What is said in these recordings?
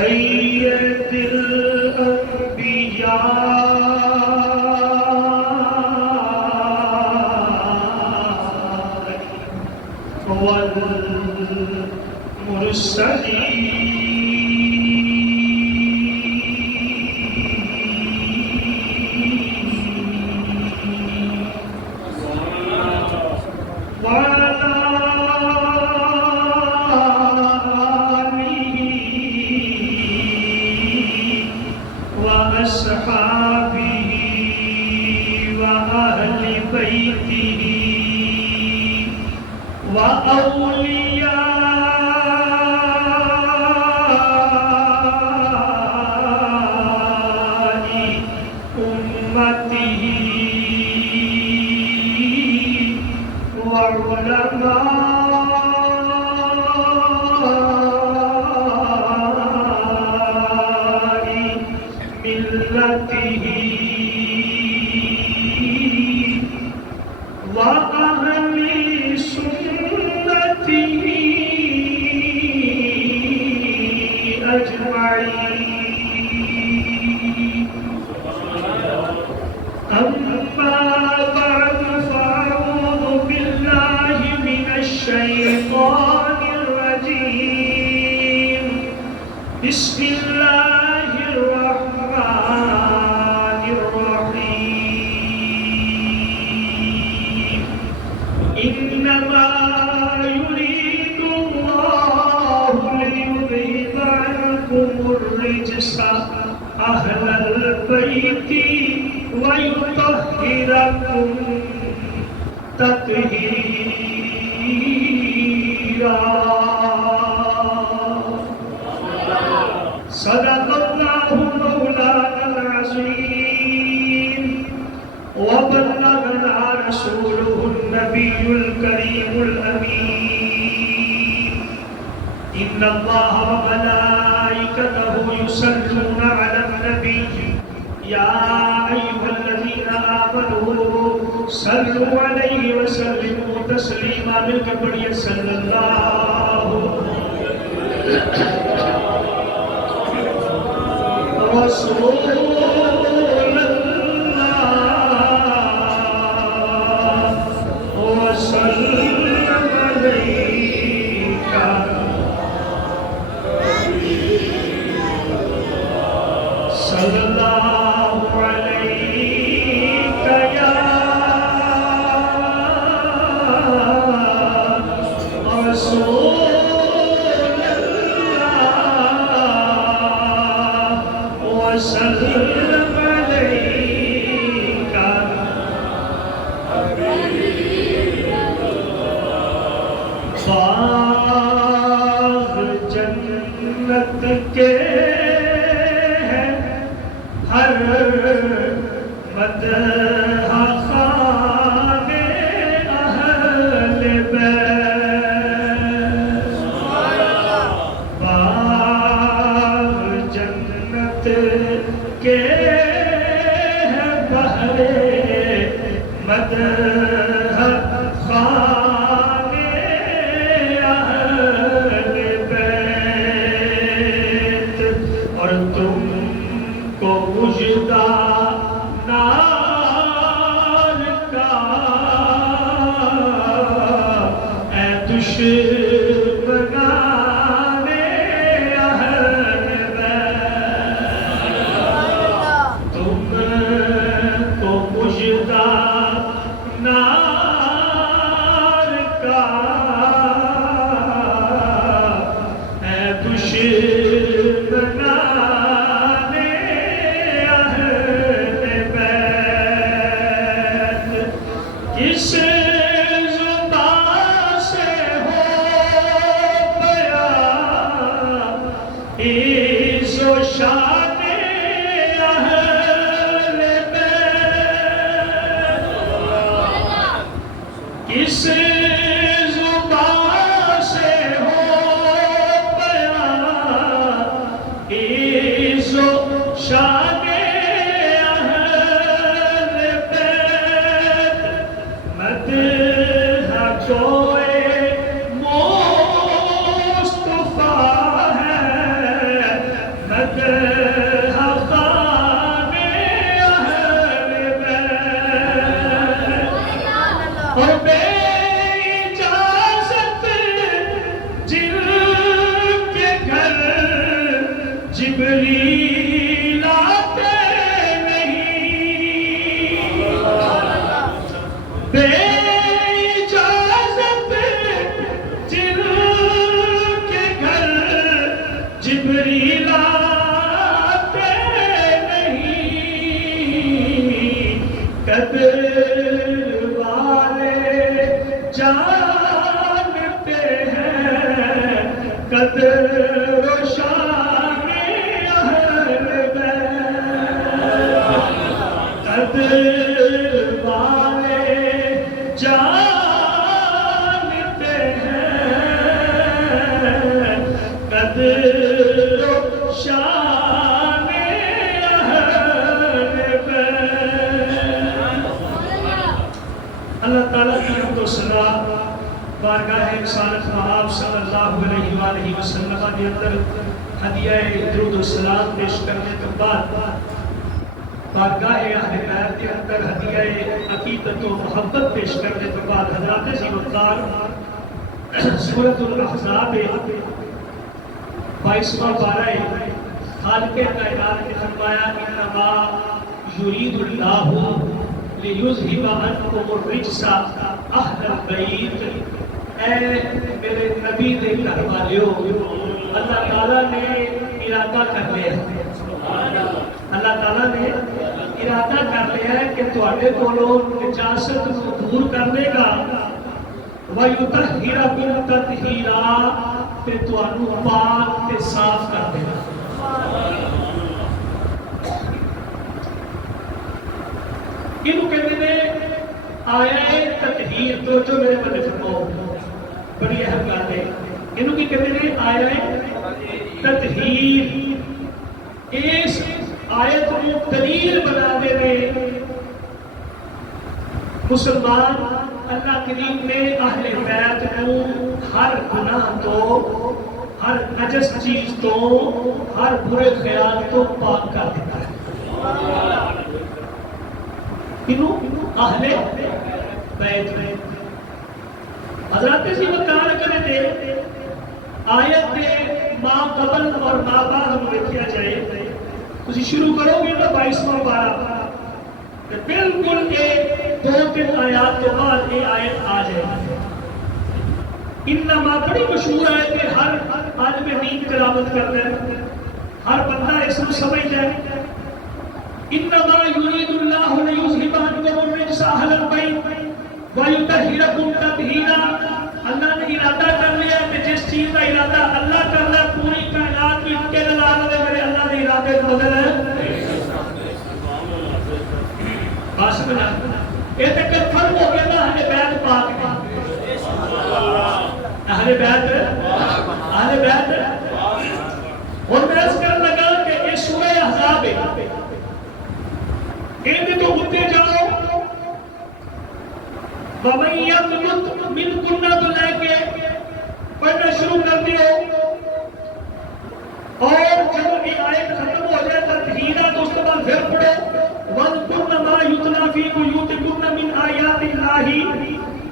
سید الانبیاء بسم اللہ الرحمن الرحیم انما يريد الله ليذهب عنكم الرجس اهل البيت ويطهركم تطهيرا صدق اللہ مولانا العظیم وبلغنا رسوله النبی الکریم الامین ان اللہ وملائکته یصلون علی النبی یا ایها الذین آمنوا صلوا علیہ وسلموا تسلیما مل کر پڑھیے صلی اللہ رسول اللہ وسلم علیکہ صلی اللہ علیکہ یا رسول وسلم علیکہ باغ جنت کے ہیں ہر مدح خانے اہل بیت باغ جنت کے ہیں بہرے مدح خانے اہل بیت اور تم کو مجدہ نار کا اے دشمنان اہل بیت تم کو مجدہ نار کا اے دشمنان اہل بیت کس زبان سے ہو اس زبان سے ہو بیان عز و شان اہل بیت مدح کوئے مصطفیٰ ہے مدح خان اہل بیت اور بے اجازت جن کے گھر جبریل آتے نہیں بے اجازت جن کے گھر جبریل آتے نہیں قدر جانتے ہیں قدر و شان اہل بیت قدر والے جانتے ہیں قدر و شان اہل بیت اللہ تعالیٰ کی حمد و ثنا بارگاہ رسالت مآب صلی اللہ علیہ وآلہ وسلم کے اندر ہدیہ درود و سلام پیش کرنے کے بعد بارگاہ اہل بیت کے اندر ہدیہ عقیدت و محبت پیش کرنے کے بعد حضرات عظیم القدر سورۃ الاحزاب 22واں پارہ خالق کائنات نے فرمایا انما یرید اللہ لیذہب عنکم الرجس اہل البیت اے میرے نبی دے گھر والیو اللہ تعالیٰ نے ارادہ کر لیا اللہ تعالیٰ نے ارادہ کر لیا ہے کہ تواڈے کولوں نجاست کو دور کر دے گا وَيُطَهِّرَكُمْ تَطْهِيرًا تے تانوں پاک تے صاف کر دے گا انہوں کہتے ہیں آیا تطہیر تو جو میرے بلے فرماؤ بڑی اہم بات ہے انہوں کی کہتے ہیں آیا تطہیر اس آیت کو دلیل بنا دے مسلمان اللہ کریم نے اہل بیت کو ہر گناہ تو ہر نجس چیز تو ہر برے خیال تو پاک کر دیتا ہے کنوں اہل بیت حضرات سے مکار کرے تھے آیت ماں قبل اور ماں بعد ہم دیکھیا جائے تسی شروع کرو گے تو 22واں پارہ بالکل یہ 2-3 آیات کے بعد یہ آیت آ جائے انما بڑی مشہور ہے کہ ہر عالم دین تلاوت کرتا ہے ہر بندہ اس کو سمجھ جائے انما یرید اللہ لیذہب عنکم الرجس اہل البیت ویطہرکم تطہیرا اللہ نے ارادہ کر لیا کہ جس چیز کا ارادہ اللہ کر رہا ہے پوری کائنات کی ان کے دلالت ہے میرے اللہ نے ارادے کو بدل ہے بات سمجھا یہ تک فرق ہو گیا نا اہل بیت پاک میں اہل بیت اور میں اس کرنے لگا کہ یہ سورہ احزاب ہے کہتے تو ہوتے جاؤ وَمَنْ يَقْنُتْ مِنْكُنَّ تو لے کے پڑھنا شروع کر دیو اور جب یہ آیت ختم ہو جائے تطہیرا تو اس کے بعد پھر پڑھو وَاذْكُرْنَ مَا يُتْلَى فِي بُيُوتِكُنَّ مِنْ آيَاتِ اللَّهِ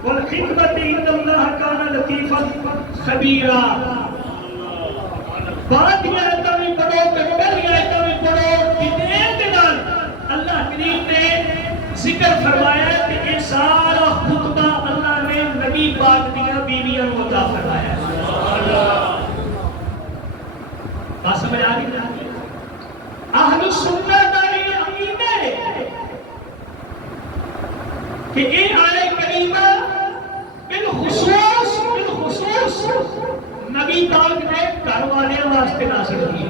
وَالْحِكْمَةِ إِنَّ اللَّهَ كَانَ لَطِيفًا خَبِيرًا بعد یہ آیتاں بھی پڑھو کہ پہلی آیتاں بھی پڑھو کتنے دنال اللہ کریم نے ذکر فرمایا کہ یہ سارا خطبہ اللہ نے نبی پاک دیا بیویاں کو عطا فرمایا ہے بات سمجھ آ گئی اہل سنت کا یہ عقیدہ ہے کہ یہ آیت کریمہ بالخصوص نبی پاک نے گھر والے واسطے نازل کی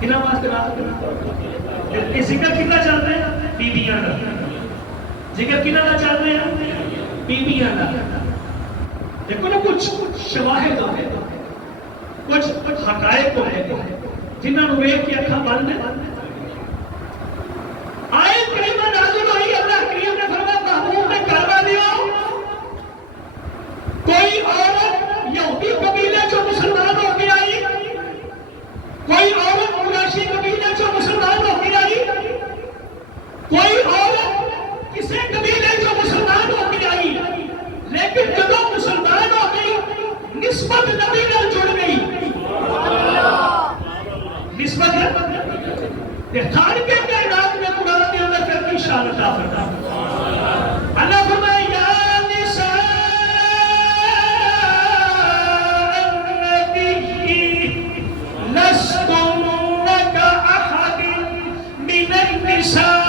کنا واسطے نازل کی ذکر کتنا چلتا ہے بیویاں کا ذکر کنہ کا چل رہے ہیں؟ بیویاں کا. دیکھو نا کچھ شواہد ہوتے ہیں، کچھ حقائق ہوتے ہیں جنہوں نے ویکھ کے اکھاں بند ہیں. آیت کریمہ نازل ہوئی، اللہ کریم نے فرمایا محبوب نے کروا دیا کوئی عورت یہودی قبیلے جو مسلمان ہو کے آئی، کوئی عورت قریشی قبیلے جو مسلمان ہو کے آئی، کوئی عورت کسی قبیلے جو مسلمان ہو کے آئی، لیکن جب مسلمان ہو گئی نسبت نبی نال جڑ گئی. نسبت خان کے کائنات میں قرآن کے اندر پھر کی شان عطا فرمایا. اللہ فرمائے یا نساء النبی لستن کأحد من النساء.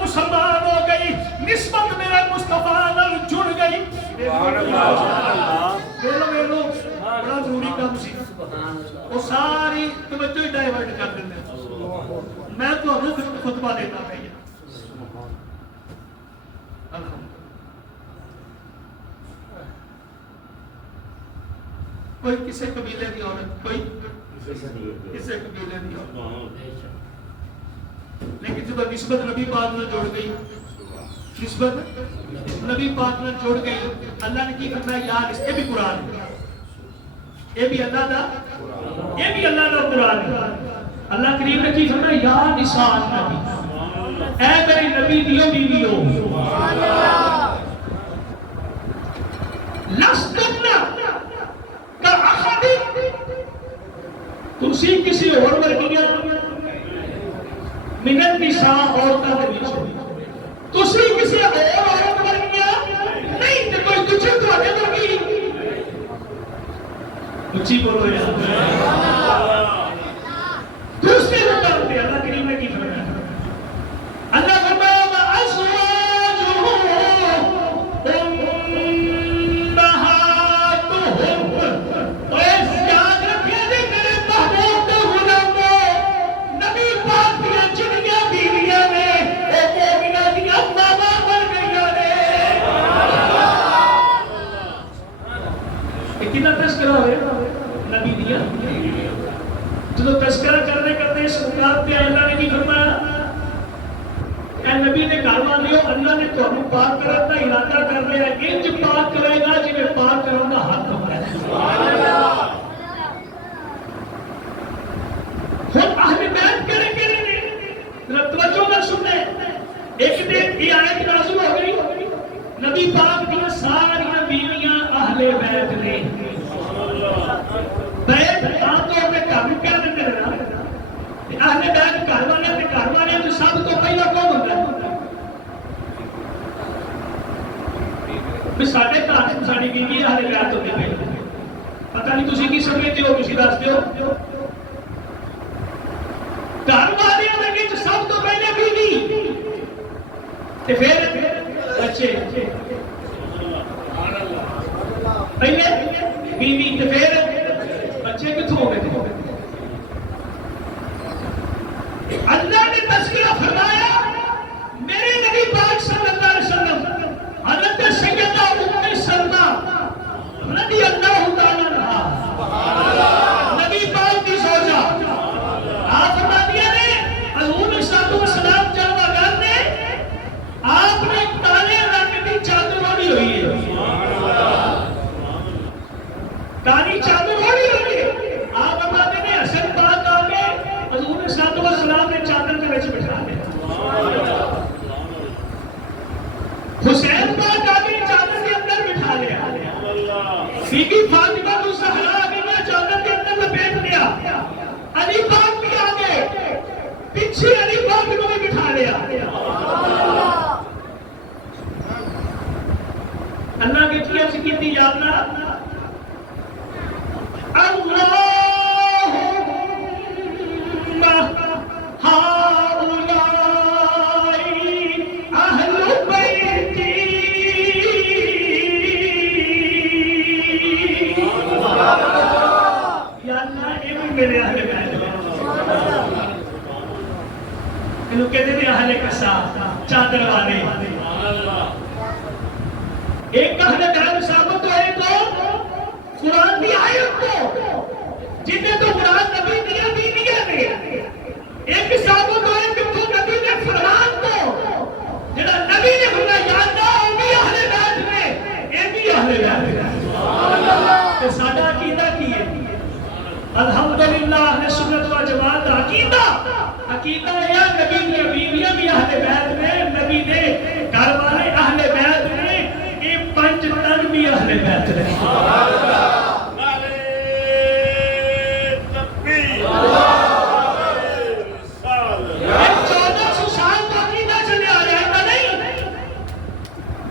مسلمان ہو گئی، نسبت میرے مصطفیٰ نال جڑ گئی. ویلو بڑا ضروری کام سی، وہ ساری توجہ ہی ڈائیورٹ کر دیتے ہیں. میں تو خطبہ دیتا پہ کوئی کسی قبیلے کی عورت، کوئی کسی قبیلے کی عورت، لیکن جب نسبت نبی پاک میں جوڑ گئی، نسبت نبی پاک میں جوڑ گئی، اللہ نے کی فرمایا یار یہ بھی قرآن ہے، یہ بھی اللہ دا، یہ بھی اللہ دا قرآن ہے. اللہ کریم نے کی فرمایا یا نساء نبی، اے میری نبی دیو بیویو، لستن کأحد، تسی کسی اور ورگیاں من النساء عورتوں کے وچ، تسی کسی اور عورت ورگیاں نہیں تے کوئی دوجے تواڈے ورگی. اچھی بولو یار. دوسرے نمبر پہ اللہ کریم نے کی فرمایا، اللہ فرمایا وازواجہ نبی دیا. جب تذکرہ کرنے کرتے اس مقام پہ اللہ نے کی فرمایا اے نبی نے گھر والیو، اللہ نے تمہیں پاک کرنے کا ارادہ کر لیا، انج پاک کرے گا جنہیں پاک کرنے کا حق ہوتا ہے. خود اہل بیت کرے ذرا توجہ نہ سننے. ایک دن یہ آیت نازل ہو گئی، نبی پاک کی ساری بیویاں اہل بیت نے. بیت عام طور پہ کام کر دیتے ہیں نا، اہل بیت گھر والے تو سب تو پہلا کون ہوتا ہے؟ ساڈے گھر ساری بیوی اہل بیت ہوتی ہے. پتہ نہیں تسی کی سمجھتے ہو، تسی دس دیو. گھر والے میں سب تو پہلے بیوی تے پھر بچے، پہلے بیوی تے پھر بچے کتوں ہو گئے تھے؟ اللہ نے تذکرہ فرمایا میرے نبی پاک صلی اللہ علیہ وسلم حضرت سیدہ ام سلمہ رضی اللہ تعالی عنہا، نبی پاک کی زوجہ، آپ فرماتی ہیں حضور صلی اللہ علیہ وسلم جلوہ گر نے آپ نے کالے رنگ کی چادر اوڑھی ہوئی ہے، کالی چادر اوڑھی ہوئی ہے. آپ فرماتے ہیں حسن پاک آ کے حضور صلی اللہ علیہ وسلم نے چادر کے وچ بٹھا لیا، حسین پاک آ کے چادر کے اندر بٹھا لیا، بی بی فاطمہ الزہرا آ کے چادر کے اندر لپیٹ لیا، علی پاک بھی آ گئے پیچھے علی پاک کو بھی بٹھا لیا. اللہ کے کیا سے کتنی یاد نہ اللہم ہؤلائی اہل بیتی یا اللہ یہ بھی میرے اہل بیت انہوں کہتے ہیں اہل کسا چادر والے ایک اہل بیت ثابت ہوئے تو قرآن کی آیت کو جن نے تو قرآن نبی دیا دینیا نے ایک ثابت ہوئے کہ تو نبی نے فرمان کو جنہا نبی نے بھلا یادہ وہ بھی اہل بیت میں یہ بھی اہل بیت ہے سادہ عقیدہ کی ہے الحمدللہ اہل سنت و جماعت عقیدہ یا نبی نے بیویاں بھی اہل بیت میں نبی نے گھر والے اہل بیت میں یہ پنج تن بھی اہل بیت میں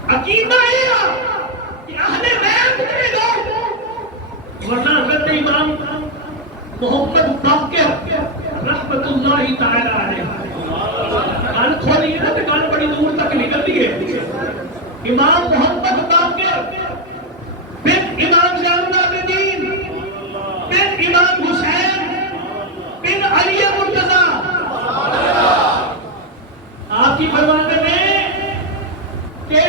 عقیدہ ہے کہ اہل بیت میں لوگ ورنہ حضرت امام محمد باقر رحمت اللہ تعالی علیہ کان کھولی ہے نا کہ کان بڑی دور تک نکل دیئے امام محمد باقر پھر امام زین العابدین پھر امام حسین پھر علی مرتضی آپ کی فرمانے میں کہ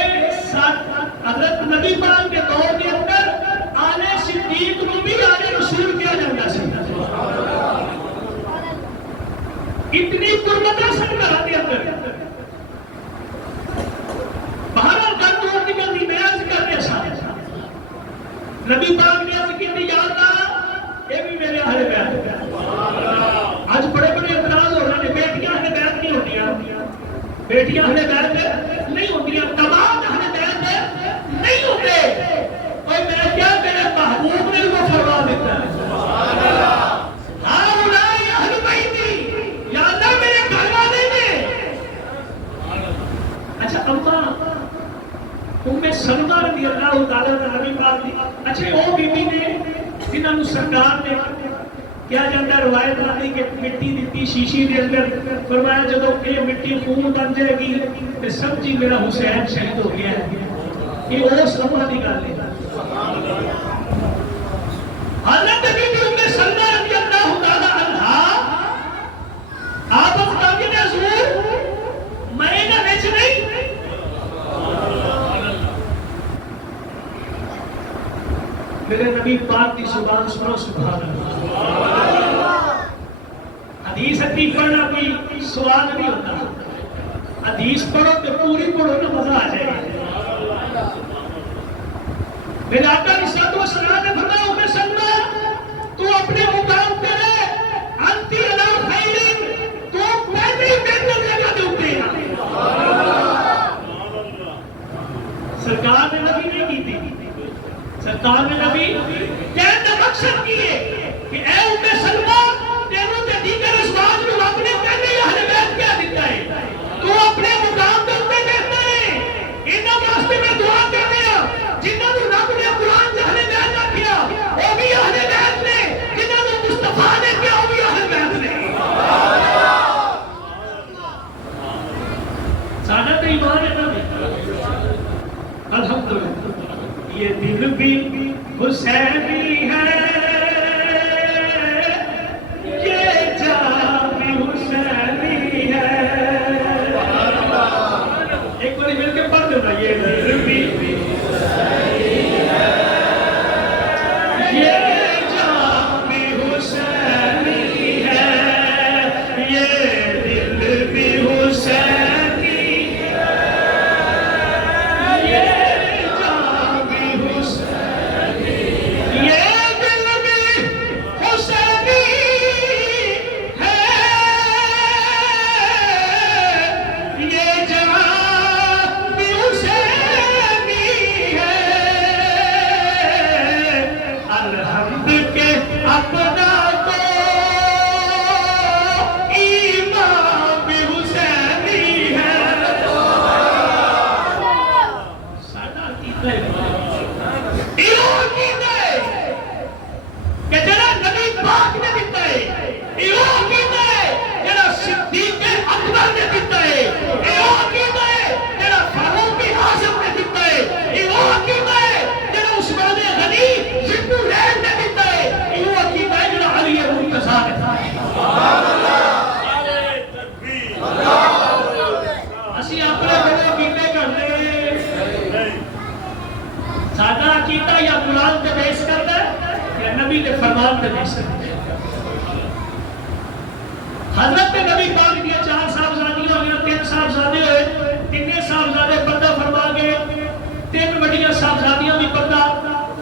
حضرت نبی پاک کے دور کے اندر آل صدیق کو بھی آل رسول کیا جاتا ہے اتنی قربت سن کر آتی اندر بہرحال کر دور نکلتی میں عرض کرنے ساتھ نبی پاک نے عرض کی یاد نہ یہ بھی میرے اہل بیت آج بڑے بڑے اعتراض ہو رہے ہیں بیٹیاں اہل بیت نہیں ہوتیاں بیٹیاں اہل بیت نہیں ہوتیاں تمام اہل بیت نہیں ہوتے اور میں کیا میرے محبوب نے وہ فرما دیتا ہے ہؤلائی اہل بیتی یا اللہ میرے گھر والے نے اچھا اماں ام سلمہ رضی اللہ تعالیٰ عنہ پاک دی اچھا وہ بی بی نے جنہاں نو سرکار نے کیا جاتا ہے روایت آتی کہ مٹی دیتی شیشی دے اندر فرمایا جب یہ مٹی خون بن جائے گی تو سمجھی میرا حسین شہید ہو گیا ہے یہ اس لمحہ دی گل ہے حضرت نبی کی ام سلمہ رضی اللہ تعالیٰ عنہا آپ فرماتے ہیں حضور میں نہ وچ نہیں میرے نبی پاک کی زبان سنو سبحان اللہ حدیث حدیث پڑھنا کوئی سوال نہیں ہوتا حدیث پڑھو تو پوری پڑھو تو مزہ آ جائے گا میرے آقا علیہ الصلوۃ والسلام نے فرمایا ام سلمہ تو اپنے مقام پہ رہے انتی علی خیر تو پہلے ہی بہتر جگہ دے اوپر سرکار نے نبی نہیں کی تھی سرکار نے نبی کہنے کا مقصد کیے کہ اے ام سلمہ تینوں تے دیگر ازواج میں رب نے پہلے ہی اہل بیت کیا دیتا ہے تو اپنے مقام پہ اوپر کہتا ہے انہاں واسطے میں دعا کرنے ہاں جنہاں نے رب نے قرآن سے اہل بیت نہ کیا وہ بھی اہل بیت نے جنہاں نے مصطفیٰ نے کیا وہ بھی اہل بیت نے سادہ تو ایمان ہے نا الحمدللہ یہ دل بھی حسینی ہے یہ جان بھی حسینی ہے ایک بار مل کے پڑھ دینا یہ دل بھی حسینی ہے یہ جان بھی حسینی ہے یہ دل بھی حسینی ہے یہ جان بھی حسینی یہ دل بھی یہ عقیدہ ہے کہ جڑا نبی پاک نے دیتا ہے، یہ عقیدہ ہے جڑا صدیق اکبر نے دیتا ہے، یہ عقیدہ ہے جڑا فاروق اعظم نے دیتا ہے، یہ عقیدہ ہے جڑا عثمان غنی ذو الرحم نے دیتا ہے، یہ عقیدہ ہے جڑا علی مرتضیٰ نے دیتا ہے۔ سبحان اللہ، نعرہ تکبیر، اسی اپنے بڑے عقیدے کرتے، سادہ عقیدہ یا قرآن تے بیس کرتا ہے یا نبی دے فرمان تے بیس کرتا ہے۔ حضرت نبی پاک دیا 4 صاحبزادیاں ہوئیں، 3 صاحبزادے ہوئے، 3 صاحبزادے پردہ فرما گئے، 3 بڑیاں صاحبزادیاں بھی پردہ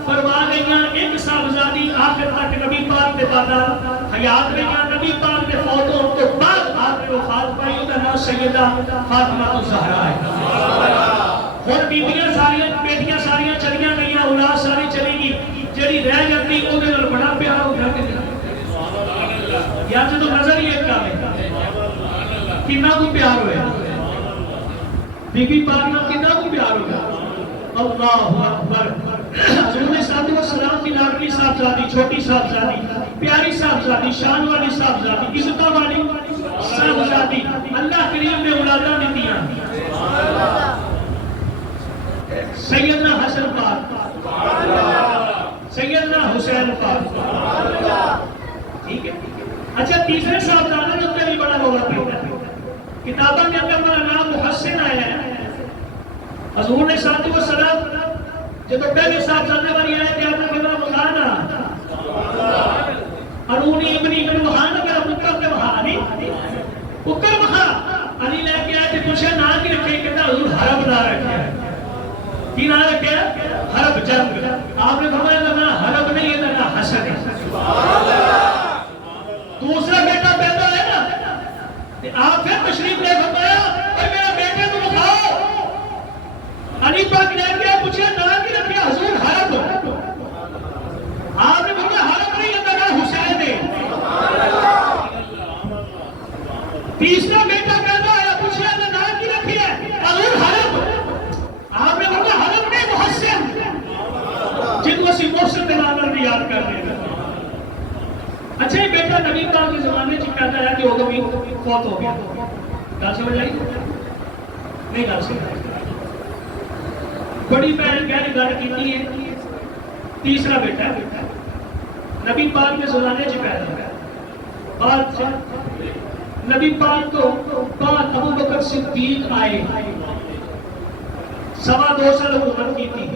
فرما گئیاں، 1 صاحبزادی آخر تک نبی پاک دے بعد حیات رہیاں، نبی پاک دے فوت ہون تو بعد آپ نے وفات پائی، انہاں نام سیدہ فاطمہ الزہرا ہے۔ اور بیویاں ساریاں، بیٹیاں ساریاں چلیاں گئیاں، اولاد ساری چلی گئی، جڑی رہ جاتی وہ دے نال بڑا پیار ہو گیا کہ یا جدو نظر ہی ایک کام ہے کتنا کوئی پیار ہوئے، بی بی پاک نال کتنا کوئی پیار ہوگا۔ اللہ اکبر۔ حضور صلی اللہ علیہ وسلم کی لاڈلی صاحبزادی، چھوٹی صاحبزادی، پیاری صاحبزادی، شان والی صاحبزادی، عزتاں والی صاحبزادی، اللہ کریم نے اولاداں دتیاں۔ سیدنا حسن پاک، سیدنا حسین پاک، ٹھیک ہے۔ اچھا تیسرے صاحبزادے نے اتنے بھی بڑا رولا پیدا ہے، کتابوں کے اندر میرا نام محسن آیا ہے۔ حضور نے صلی اللہ علیہ وسلم جب پہلے صاحبزادے والی آئے کہ آپ نے میرا مخانا ارونی ابنی ابن مخانا میرا پتر کے مخانی پتر مخا علی لے کے آئے تھے، پوچھا نا کی رکھے، کہتا حضور حرب نہ رکھے، کی نہ رکھے؟ حرب جنگ۔ آپ نے فرمایا نا حرب نہیں ہے نا حسن ہے۔ دوسرا بیٹا پیدا ہے نا، آپ پھر تشریف لے فرمایا اور میرا بیٹے کو بتاؤ، علی پاک لے کے پوچھا نا کی رکھے؟ حضور حرب۔ آپ نے فرمایا حرب نہیں ہے نا حسین ہے۔ تیسرا بیٹا پیدا ہے، پوچھا نا کی رکھے؟ حضور حرب۔ آپ نے فرمایا حرب نہیں محسن، جن کو اسی محسن کے نام پر یاد کر رہے ہیں۔ اچھا یہ بیٹا نبی پاک کے زمانے چ کہتا ہے کہ وہ بھی فوت ہو گیا، گل سمجھ آئی؟ نہیں گل سمجھ آئی؟ بڑی بہن گہری گل کی ہے، تیسرا بیٹا نبی پاک کے زمانے چ پیدا ہوا، بعد نبی پاک تو بعد ابو بکر صدیق آئے، 2.25 سال حکومت کی تھی،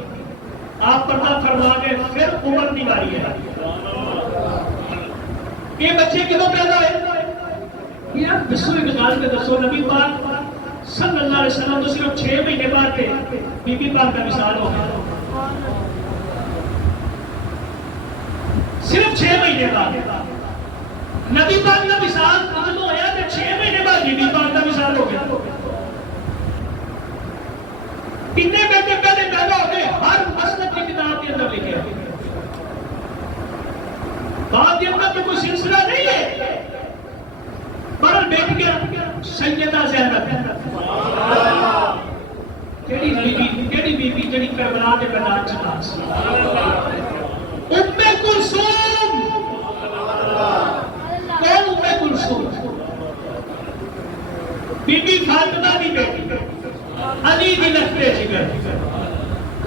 آپ پردہ فرما گئے، پھر عمر کی باری ہے۔ یہ بچے کدوں پیدا ہوئے؟ یہ آپ بسو نکال کے دسو، نبی پاک صلی اللہ علیہ وسلم تو صرف 6 مہینے بعد تھے، بی بی پاک کا مثال ہو گیا، صرف 6 مہینے بعد نبی پاک کا مثال قبل ہویا تو 6 مہینے بعد بی بی پاک کا مثال ہو گیا۔ کتنے بیٹے پہلے پیدا ہو گئے، ہر مسلک کی کتاب کے اندر لکھے ہیں، بات کے اندر کوئی سلسلہ نہیں ہے، پر بیٹیاں سیدہ زینب کیڑی بی بی جڑی کربلا کے میدان چ ناچ سی، ام کلثوم۔ کون ام کلثوم؟ بی بی فاطمہ کی بیٹی، علی کی لختے جگر،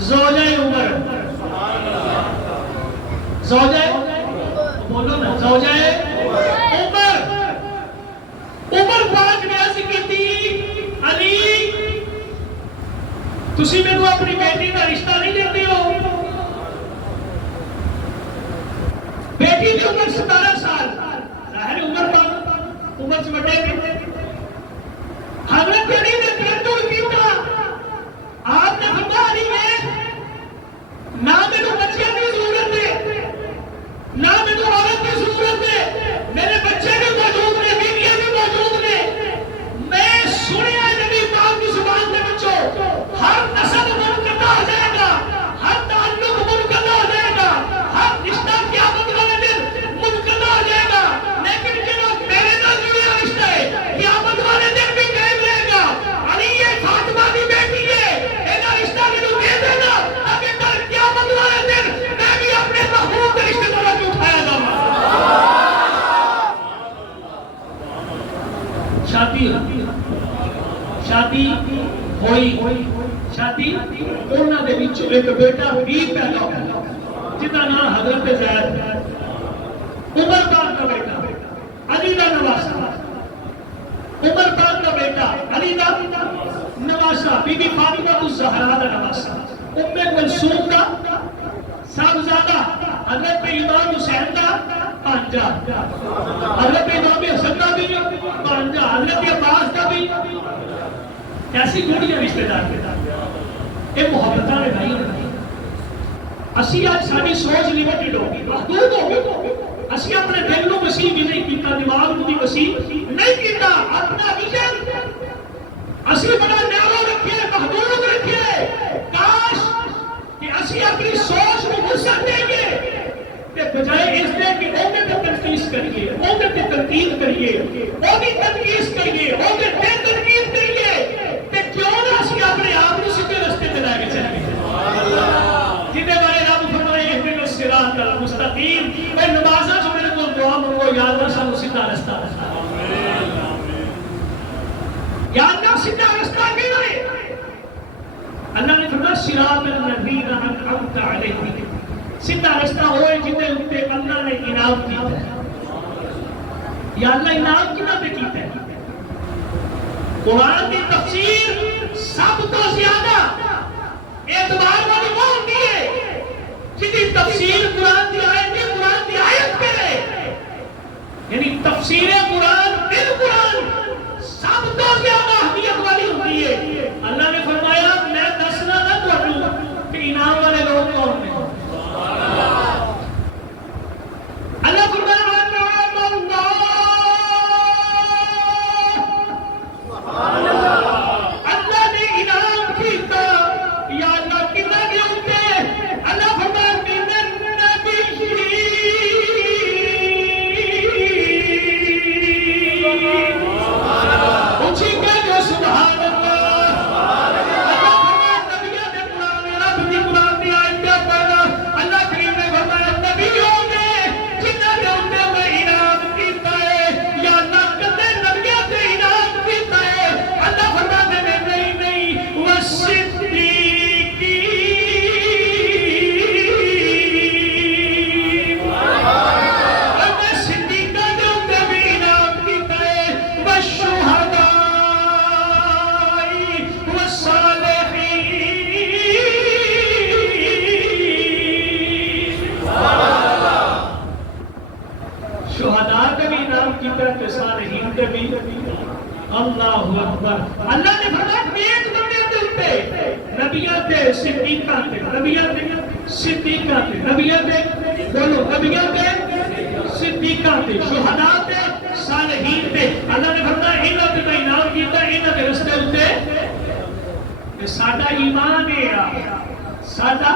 زوجہ عمر، زوجہ بولو نا، زوجہ عمر۔ عمر پاک نے ایسی کہتی علی تسی میں کو اپنی بیٹی کا رشتہ نہیں دیتے ہو؟ بیٹی کی عمر 17 سال، ظاہر عمر پاک عمر سے بڑے تھے، حضرت علی نے تردد کیا، آپ نے فرمایا علی میں نہ میرے بچے کی ضرورت ہے، نہ میرے عورت کی ضرورت ہے، میرے بچے بھی موجود نے، بیویاں بھی موجود نے، میں سنیا نبی پاک کی زبان سے بچوں، ہر نسل منقطع ہو جائے گا، ہر تعلق منقطع ہو جائے گا، ہر رشتہ قیامت والے دن منقطع ہو جائے گا، لیکن جنہوں میرے نال جڑیا رشتہ ہے ایک بیٹا بھی پیدا ہوا جس کا نام حضرت زید، عمر پاک کا بیٹا، علی کا نواسا، عمر پاک کا بیٹا علی کا نواسا، بی بی فاطمہ الزہرا کا نواسا، ام کلثوم کا صاحبزادہ، حضرت امام حسین کا بھانجا، حضرت امام حسن کا بھی بھانجا، حضرت عباس کا بھی، کیسی جوڑیاں رشتے دار کے ساتھ یہ محبت نے بھائی اسی آج ساری سوچ لیمیٹڈ ہوگی، محدود ہوگی، اسی اپنے دل کو وسیع بھی نہیں کیتا، دماغ کو بھی وسیع نہیں کیتا، اپنا ویژن اسی بڑا نیرو رکھیے، محدود رکھیے، کاش کہ اسی اپنی سوچ کو وسعت دیں گے کہ بجائے اس دے کہ اوہدے پہ تنقید کریے، اوہدے پہ تنقید کریے، اوہدی تنقید کریے، اوہدے پہ تنقید کریے، کہ کیوں نہ اسی اپنے آپ کو سیدھے رستے پہ لے کے چلیں گے جنہیں بارے رب فرمائے اہدنا الصراط المستقیم، اے نمازہ جو میرے کو دعا منگو یا اللہ سانو سیدھا رستہ رہتا، یا اللہ سیدھا رستہ کی نہیں، اللہ نے فرمایا صراط الذین انعمت علیہم، سیدھا رستہ ہوئے جنہیں اتے اللہ نے انعام کیتا ہے، یا اللہ انعام کنا پہ کیتا ہے، قرآن کی تفسیر سب تو زیادہ اعتبار والی وہ ہوتی ہے جنہی تفسیر قرآن کی آیت کرے، یعنی تفسیر قرآن بالقرآن سب تو زیادہ اہمیت والی ہوتی ہے۔ اللہ نے فرمایا میں دسنا نہ تو کہ انعام والے لوگ کون ہیں، اللہ فرمایا اللہ نے انعام کیتا، یا اللہ کتنا بھی ہوتے اللہ فرمایا من النبیین، اونچی کہہ دو سبحان اللہ، اللہ فرمایا نبیوں نے قرآن رب دی قرآن دی آیت کیا پڑھنا، اللہ کریم نے فرمایا نبیوں نے جنہ کے ہوتے میں انعام کیتا ہے، یا اللہ کتے نبیوں سے انعام کیتا ہے، اللہ فرماتے ہیں نہیں نہیں والصدیقین، اور میں صدیقہ کے ہوتے بھی انعام کیتا ہے، والشہداء والصالحین، شہداء کا بھی انعام کیتا ہے، صالحین کا بھی، اللہ اکبر، اللہ نے فرمایا نیک بندے تے اوتے نبیاں تے صدیقاں تے، نبیاں تے صدیقاں تے، نبیاں تے بولو نبیاں تے صدیقاں تے، شہداء تے صالحین تے، اللہ نے فرمایا انہاں تے میں انعام کیتا، انہاں دے رستے اوتے کہ ساڈا ایمان ہے، ساڈا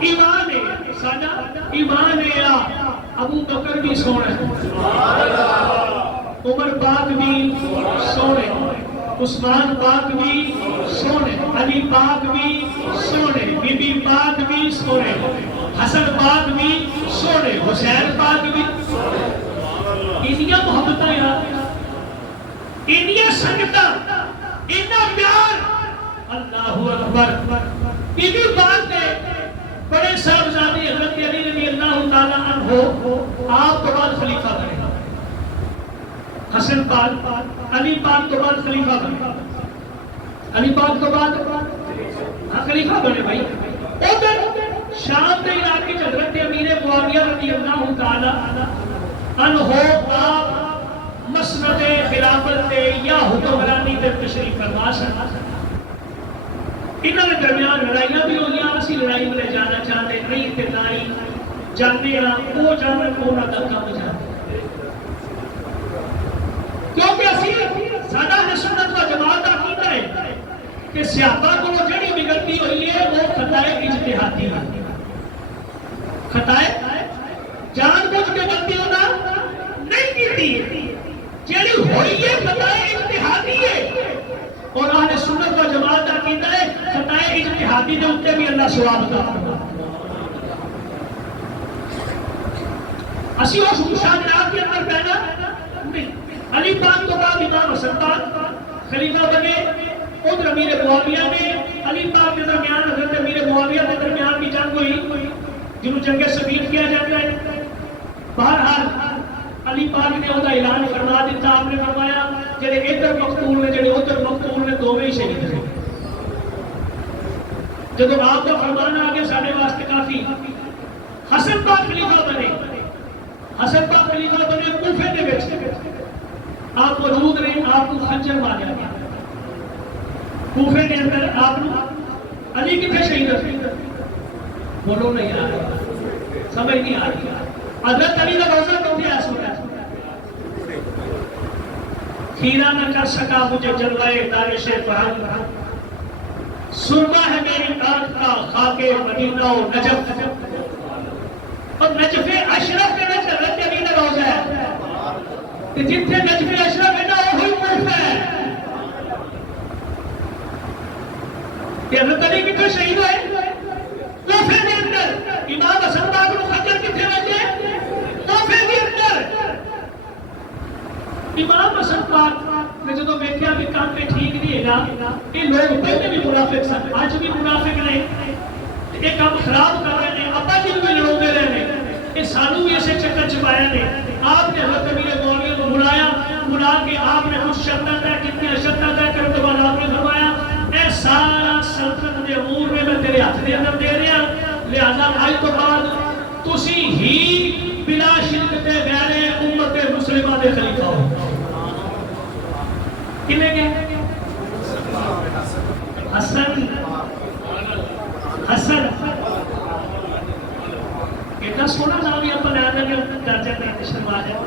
ایمان ہے، ساڈا ایمان ہے، ابو بکر بھی سونا ہے، عمر پاک بھی سونے، عثمان پاک بھی سونے، علی پاک بھی سونے، بی بی پاک بھی سونے، حسن پاک بھی سونے، حسین پاک بھی، انہیاں محبتاں یاد، انہیاں سنگتاں، انہاں پیار، اللہ اکبر، بی بی پاک نے بڑے صاحبزادے حضرت علی رضی اللہ تعالیٰ عنہ آپ تو بعد خلیفہ بنے، حسن پاک علی پاک تو بعد خلیفہ بنے، علی پاک تو بعد خلیفہ بنے بھائی، ادھر شام کے علاقے حضرت امیر معاویہ رضی اللہ تعالیٰ عنہ آپ مسند خلافت تے یا حکمرانی تے تشریف فرما سن، انہوں نے درمیان لڑائیاں بھی ہوئی، اسی لڑائی میں جانا چاہتے نہیں تے نائی جانے وہ جانے کو نہ دکا بجا، کیونکہ اسی سادہ اہل سنت و جماعت کا عقیدہ ہے کہ صحابہ کو جڑی بھی غلطی ہوئی ہے وہ خطائے اجتہادی ہے، خطائے جان بوجھ کے غلطی ہونا نہیں کی، جڑی ہوئی ہے خطائے اجتہادی ہے، اور اہل سنت و جماعت کا عقیدہ ہے خطائے اجتہادی دے اوتے بھی اللہ ثواب عطا کرے، اسی اس مشاہدات کے اندر پہنا نہیں، علی پاک تو بعد امام حسن پاک خلیفہ بنے، ادھر امیر معاویہ نے علی پاک کے درمیان حضرت امیر معاویہ کے درمیان بھی جنگ ہوئی جنہوں جنگ صفین کیا جاتا ہے. بہرحال علی پاک نے وہ اعلان فرما دیتا. آپ نے فرمایا جڑے ادھر مقتول نے جڑے ادھر مقتول نے دونوں ہی شہید ہوئے. جب آپ کا فرمان آ گیا سارے واسطے کافی. حسن پاک خلیفہ بنے. حسن پاک خلیفہ بنے کوفے دے وچ. آپ موجود رہے. آپ کو خنجر مارا گیا کوفے کے اندر. آپ علی کتنے شہید ہوئے؟ بولو نہیں آ رہا, سمجھ نہیں آ رہی. حضرت علی کا روزہ تو کیا سنا کھیرا نہ کر سکا مجھے جلوائے دانش فرہنگ. سرما ہے میری آنکھ کا خاک مدینہ و نجف. اور نجف اشرف کے نجف حضرت علی کا روزہ ہے. جتنے نجف اشرف ہے نا وہی کوفہ ہے. کہ حضرت علی کتنے شہید ہوئے کوفے کے اندر. امام حسن پاک کو خنجر کتنے بجے کوفے کے اندر. امام حسن پاک نے جدو دیکھا کہ کام پہ ٹھیک نہیں ہے یہ لوگ پہلے بھی منافق سن آج بھی منافق نے یہ کام خراب کر رہے ہیں. ابا جی بھی لڑوتے رہے ہیں. یہ سانو بھی ایسے چکر چپایا نے. آپ نے حضرت امیر معاویہ کو بلایا. بلا کے آپ نے کچھ شرطیں طے کتنی شرطیں طے کرنے کے بعد آپ نے فرمایا اے سارا سلطنت دے امور میں تیرے ہاتھ دے اندر دے رہا. لہذا آج تو بعد تسی ہی بلا شرک تے غیر امت مسلمہ دے خلیفہ ہو. کنے گئے حسن حسن اتنا سونا نام ہی اپنے آنے میں درجہ نہیں شرما جائے.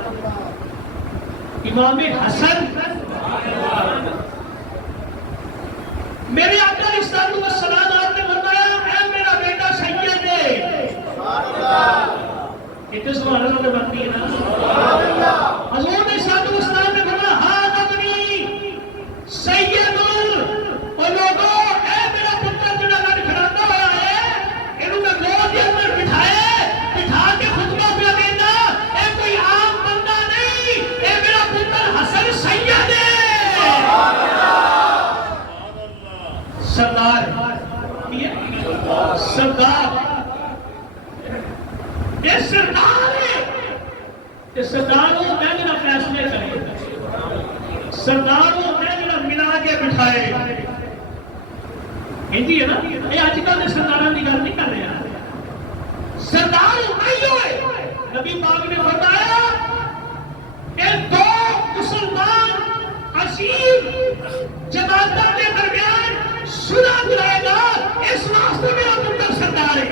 امام حسن میرے آقا علیہ السلام آپ نے فرمایا اے میرا بیٹا سید ہے. کتنے سبحان اللہ نے بنتی ہے نا. حضور نے السلام نے فرمایا ہاں ابنی سید اور لوگوں اے میرا پتر جڑا لڑ کھڑاتا ہوا ہے انہوں نے گود کے اندر بٹھا کے خطبہ پہ دینا. اے کوئی عام بندہ نہیں, اے میرا پتر حسن سید ہے. سردار سردار یہ سردار ہے. یہ سرداروں میں جنہا فیصلے کرے, سرداروں میں جنہا ملا کے بٹھائے. ہندی ہے نا یہ آج کل سرداروں کی گل نہیں کر رہے ہیں. سردار نہیں ہوئے. نبی پاک نے فرمایا کہ دو مسلمان عظیم جماعتوں کے درمیان صلح دلائے گا. اس واسطے میرا پتر سردار ہے.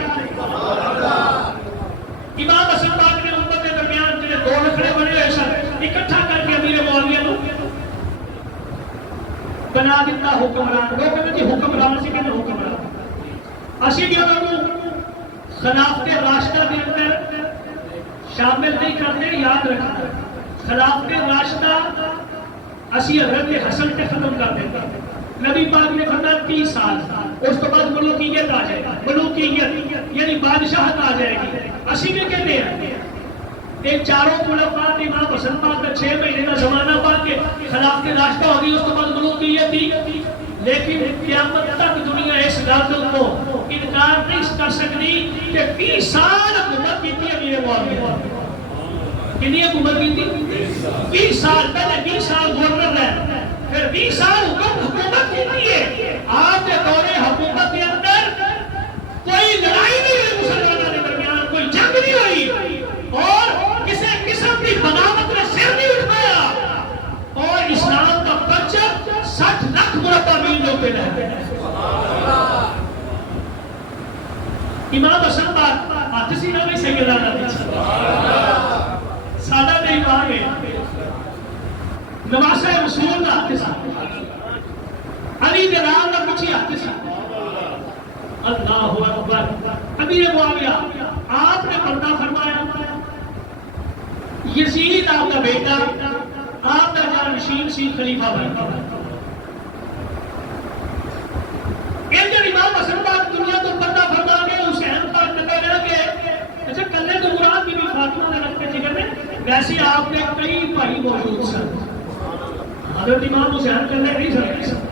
امام حسن پاک نے امت کے درمیان جنہیں دو نکڑے بنے ہوئے سن اکٹھا کر کے امیر معاویہ کو بنا دیتا حکمران. لوگ کہتے ہیں حکمران سے کہتے ہیں حکمران. اسی بھی انہوں خلافت راشدہ کے اندر شامل نہیں کرتے. یاد رکھنا خلافت راشدہ اسی حضرت حسن کے ختم کر دیتا. نبی پاک نے فرمایا 30 سال اس تو بعد ملوکیت آ جائے گی. ملوکیت یعنی بادشاہت آ جائے گی. اسی میں کہتے ہیں ایک چاروں خلفاء امام حسن پاک کا 6 مہینے کا زمانہ پا کے خلافت راشدہ ہوگی. اس تو بعد ملوکیت تھی. لیکن قیامت تک دنیا اس گل کو انکار نہیں کر سکتی کہ 20 سال حکومت کی تھی امیر معاویہ. کتنی حکومت کی تھی؟ 20 سال. پہلے 20 سال گورنر رہے پھر 20 سال حکومت کی ہے. آپ کے دور حکومت کے اندر کوئی لڑائی نہیں ہوئی مسلمانوں کے درمیان, کوئی جنگ نہیں ہوئی اور کسی قسم کی بغاوت نے سر نہیں اٹھایا اور اسلام کا پرچم 60 لاکھ مربع میل جو پہ رہے. امام حسن پاک ہاتھ سی نہ بھی سیدنا سادہ نہیں امام ہے. نواسہ رسول کا ہاتھ سی, علی دلال کا پچھی ہاتھ سی. اللہ اکبر. امیر معاویہ آپ نے پردہ فرمایا. یزید آپ کا بیٹا آپ کا جانشین سی خلیفہ بن. ایک جب امام حسن پاک دنیا کو پردہ فرما گئے حسین پاک نکل گیا کہ اچھا کلے تو مراد کی بھی فاطمہ نے رکھتے جگر میں ویسے آپ کے کئی بھائی موجود سن. حضرت امام حسین کلے نہیں سن.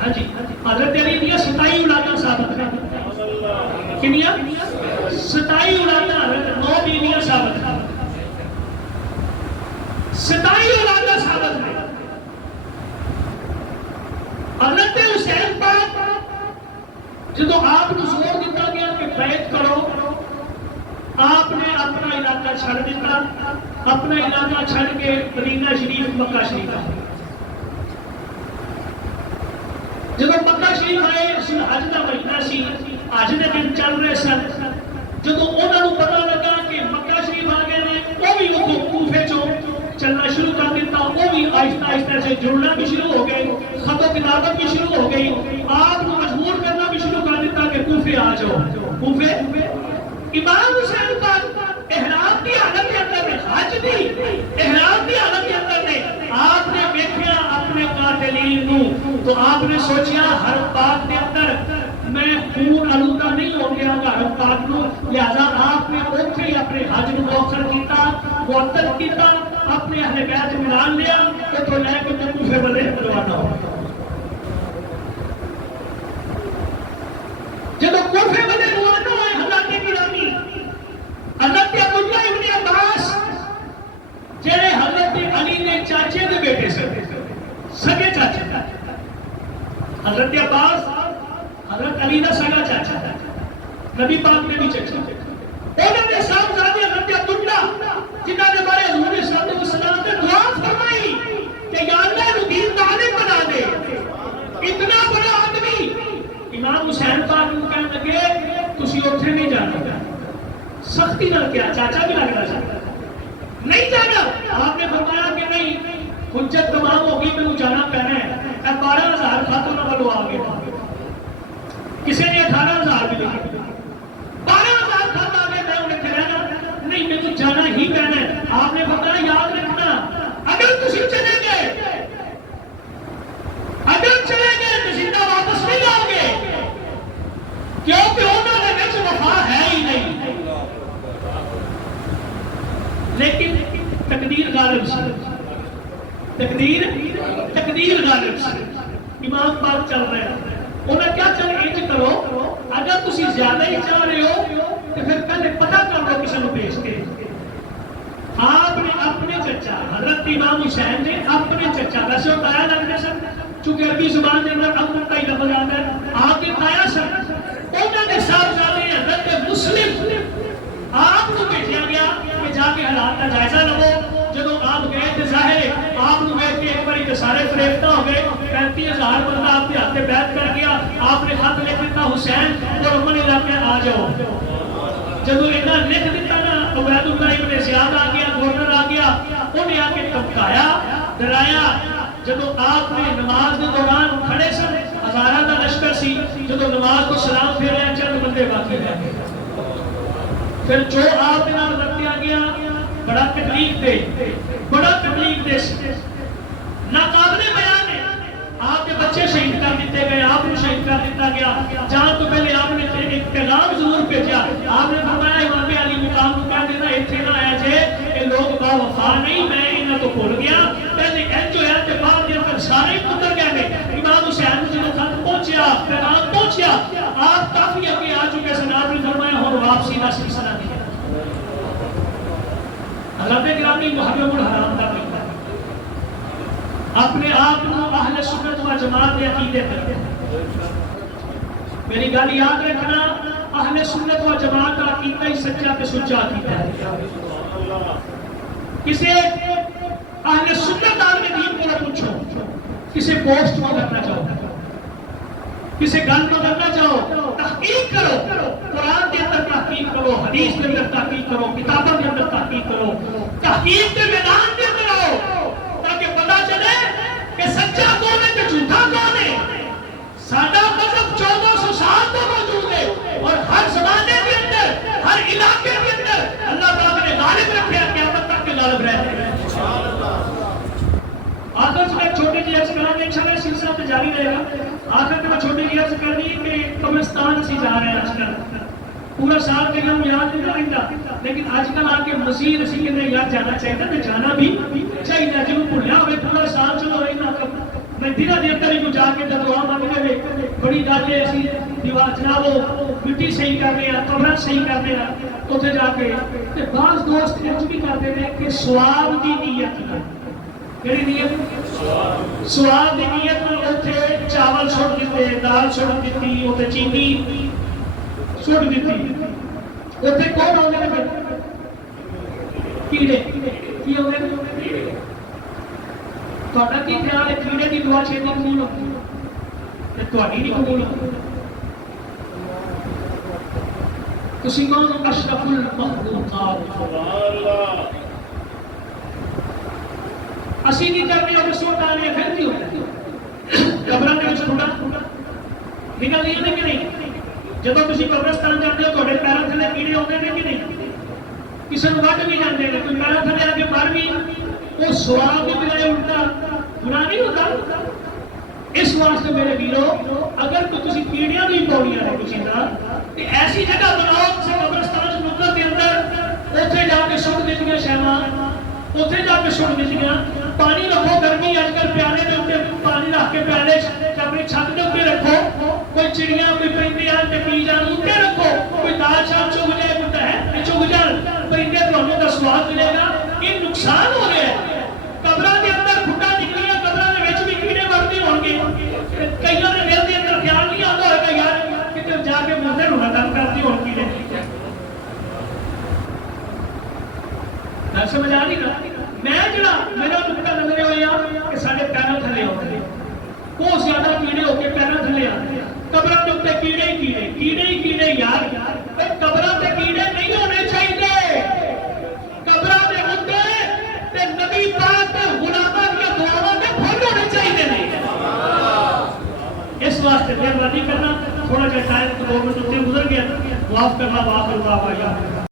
ہاں جی حضرت علی دیا 27 اولاداں ثابت ہیں. کنیا 27 اولاداں حضرت 9 بیویاں ثابت ہیں. 27 اولاداں ثابت ہیں. حضرت حسین پاک جدو آپ کو زور دیتا گیا کہ بیعت کرو، آپ نے اپنا علاقہ چھڑ دیتا، اپنا علاقہ چھڑ کے مدینہ شریف مکہ شریف آئے. جب مکہ شریف آئے حج کا مہینہ سی، حج کے دن چل رہے سن. جب انہوں نے پتا لگا کہ مکہ شریف آ گئے ہیں، وہ بھی وہ کوفے چوں چلنا شروع کر دیتا. وہ بھی آہستہ آہستہ سے جڑنا بھی شروع ہو گئے، خط و کتابت بھی شروع ہو گئی. آپ کو مجبور کرنا بھی شروع کر دیتا کہ کوفے آ جاؤ. کوفے امام حسین پاک احرام کی حالت کے اندر میں، حج بھی احرام کی حالت کے اندر میں آپ نے دیکھا اپنے قاتلین نو، تو آپ نے سوچیا ہر پاک کے اندر میں خون آلودہ نہیں ہو گیا گا ہر پاک نو. لہذا آپ نے اوتھے ہی اپنے حج نو مؤخر کیتا، معطل کیتا، اپنے اہل بیت ملان لیا تو لے کے کوفے والے روانہ ہو. جب کوفے والے روانہ ہوئے حضرت گرامی حضرت عبداللہ ابن عباس جڑے حضرت علی نے چاچے دے بیٹے سگے چاچے، حضرت عباس حضرت علی دا سگا چاچا، نبی پاک نے بھی چچا. انہوں نے صاحبزادے حضرت عبداللہ جنہاں نے بارے حضور صلی اللہ علیہ وسلم نے دعا فرمائی کہ یا اللہ نو دین عالم بنا دے، اتنا بڑا آدمی. امام حسین پاک کو کہنے لگے تسی اوتھے نہیں جانا. سختی نہ کیا، چاچا بھی لگنا چاہتا نہیں جانا. آپ نے فرمایا کہ نہیں، حجت تمام ہوگی، میں نے جانا پہنا ہے. 12,000 خاتون والوں آ گئے، کسی نے 18,000 بھی لکھے. 12,000 خاتون آ گئے، میں انہیں کہنا نہیں، میں تو جانا ہی پہنا ہے. آپ نے فرمایا یاد رکھنا اگر تسی چلے گئے، اگر چلے گئے تو زندہ واپس نہیں آؤ گے، کیونکہ انہوں نے وچ وفا ہے ہی نہیں. لیکن تقدیر غالب سی، تقدیر غالب سی. امام پاک چل رہے ہیں، انہیں کیا چل انج کرو، اگر تسی زیادہ ہی چاہ رہے ہو تو پھر پہلے پتہ کر لو کسی کو بھیج کے. آپ نے اپنے چچا حضرت امام حسین نے اپنے چچا، ویسے وہ تایا لگتے سن، چونکہ عربی زبان کے اندر امن کا ہی لفظ آتا ہے، آپ کے تایا سن. انہوں نے صاحبزادے حضرت مسلم آپ کو بھیجا گیا کہ جا کے حالات کا جائزہ لو. جب آپ گئے تھے ظاہر آپ کو گئے کہ ایک باری سارے فریفتہ ہو گئے، 35,000 بندہ آپ کے ہاتھ بیعت کر گیا. آپ نے خط لکھ دیتا حسین اور امن علاقے آ جاؤ. جب انہوں نے لکھ دیتا نا عبید اللہ ابن زیاد آ گیا، گورنر آ گیا، انہیں آ کے دھمکایا، ڈرایا. جب آپ نے نماز کے دوران کھڑے سن، ہزارہ کا لشکر سی، جب نماز کو سلام پھیرا چند بندے باقی رہ گئے. پھر جو آپ نے نام رکھ دیا گیا، بڑا تکلیف دے، بڑا تکلیف دے، ناقابل بیان ہے. آپ کے بچے شہید کر دیتے گئے، آپ کو شہید کر دیتا گیا. جہاں تو پہلے آپ نے ایک پیغام ضرور بھیجا. آپ نے فرمایا امام علی مقام کو کہہ دینا اتنے نہ آیا جائے کہ لوگ با وفا نہیں، میں انہوں کو بھول گیا. پہلے انج ہویا کہ بعد دے اندر سارے پتر گئے. امام حسین کو جب خط پہنچیا، پیغام پہنچیا، آپ کافی اگے آ چکے سن. آپ نے فرمایا ہوں واپسی کا سلسلہ نہیں. حضرت گرامی محرم الحرام کا مہینہ، اپنے آپ کو اہل سنت و جماعت کے عقیدے پر، میری گل یاد رکھنا، اہل سنت و جماعت کا عقیدہ ہی سچا تے سچا عقیدہ ہے. کسی اہل سنت عالم دین کو پوچھو، کسی پوسٹ کو کرنا چاہو، کسی گل کو کرنا چاہو، تحقیق کرو. قرآن کے اندر تحقیق کرو، حدیث کے اندر تحقیق کرو، کتابوں کے اندر تحقیق کرو، تحقیق کے میدان کے اندر آؤ تاکہ پتا چلے کہ سچا کون ہے کہ جھوٹا کون ہے. ساڈا مذہب 1400 سال تو موجود ہے اور ہر زمانے کے اندر، ہر علاقے کے اندر اللہ پاک نے غالب رکھا، قیامت تک کے غالب رہتے ہیں. آخر سے میں چھوٹی جی عرض کروں گا، انشاءاللہ سلسلہ تو جاری رہے گا. آخر میں چھوٹی جی عرض کر دی کہ قبرستان سے جا رہے ہیں. آج کل پورا سال کے ہم یاد نہیں رہتا، لیکن آج کل آ کے مزید اسی کے اندر یاد جانا چاہیے تو جانا بھی چاہیے. جب بھولیا ہوئے پورا سال چلو رہنا مدینہ دے اندر جو جا کے دعا مانگے نے بڑی گل ہے اسی دیوار جناب مٹی صحیح کرنے ہیں قبر صحیح کرنے ہیں اوتھے جا کے تے بعض دوست انج بھی کرتے ہیں کہ ثواب دی نیت نال کیڑی نیت ثواب دی نیت نال اوتھے چاول چھوڑ دیتے دال چھوڑ دیتی اوتھے چینی چھوڑ دیتی اوتھے کون آندے نے کیڑے کی ہوندے نے تہاڈا کی خیال ہے کیڑے دی دعا چھتی قبول ہوندی تے تہاڈی نہیں قبول ہوندی تسی کون اشرف المخلوقات سبحان اللہ اسی نہیں کرنے اور سوٹ آنے پھر کی ہوتا ہے قبراں دے وچ ٹھنڈا نکل دیا کہ نہیں جب تسی قبرستان جاندے ہو تہاڈے پیراں تھلے کیڑے ہوندے نے کہ نہیں کسی نوں وڈ بھی جاندے نے کوئی پیراں تھلے آ کے مر بھی وہ ثواب کی بجائے الٹا گناہ نہیں ہوتا اس واسطے میرے ویرو اگر تو کسی کیڑیاں بھی پاؤنیاں نے کسی نال تے ایسی جگہ بناؤ کسی قبرستان نقل کے اندر اوتھے جا کے سٹ دتیاں شیواں اوتھے جا کے سٹ دتیاں پانی رکھو گرمی اج کل پیالے دے اوپر پانی رکھ کے پیالے اپنی چھت دے اوپر رکھو کوئی چڑیاں کوئی پرندے آ کے پی جان اوپر رکھو کوئی دال شام چگ جائے کوئی ہے چگ جان پرندے تھانوں دا سواد ملے گا یہ نقصان ہو رہا ہے قبراں دے اندر کھڈا نکلیاں قبراں دے وچ بھی کیڑے مرتے ہون گے کئیاں دے دل دے اندر خیال نہیں آندا ہوئے گا یار کتے جا کے مردے نوں ختم کرتے ہون کیڑے سمجھ آ رہی نا میں جڑا میرا نقطہ نظر ہویا کہ سارے پیراں تھلے آتے وہ زیادہ کیڑے ہو کے پیراں تھلے آتے قبراں دے اوپر کیڑے ہی کیڑے یار قبراں تے کیڑے نہیں ہونے چاہیے قبراں دے اوپر تے نبی پاک دے غلاماں دی دعاواں دے پھل ہونے چاہیے نہیں اس واسطے مہربانی کرنا تھوڑا جا ٹائم 2 منٹ گزر گیا معاف کرنا واخر دعوانا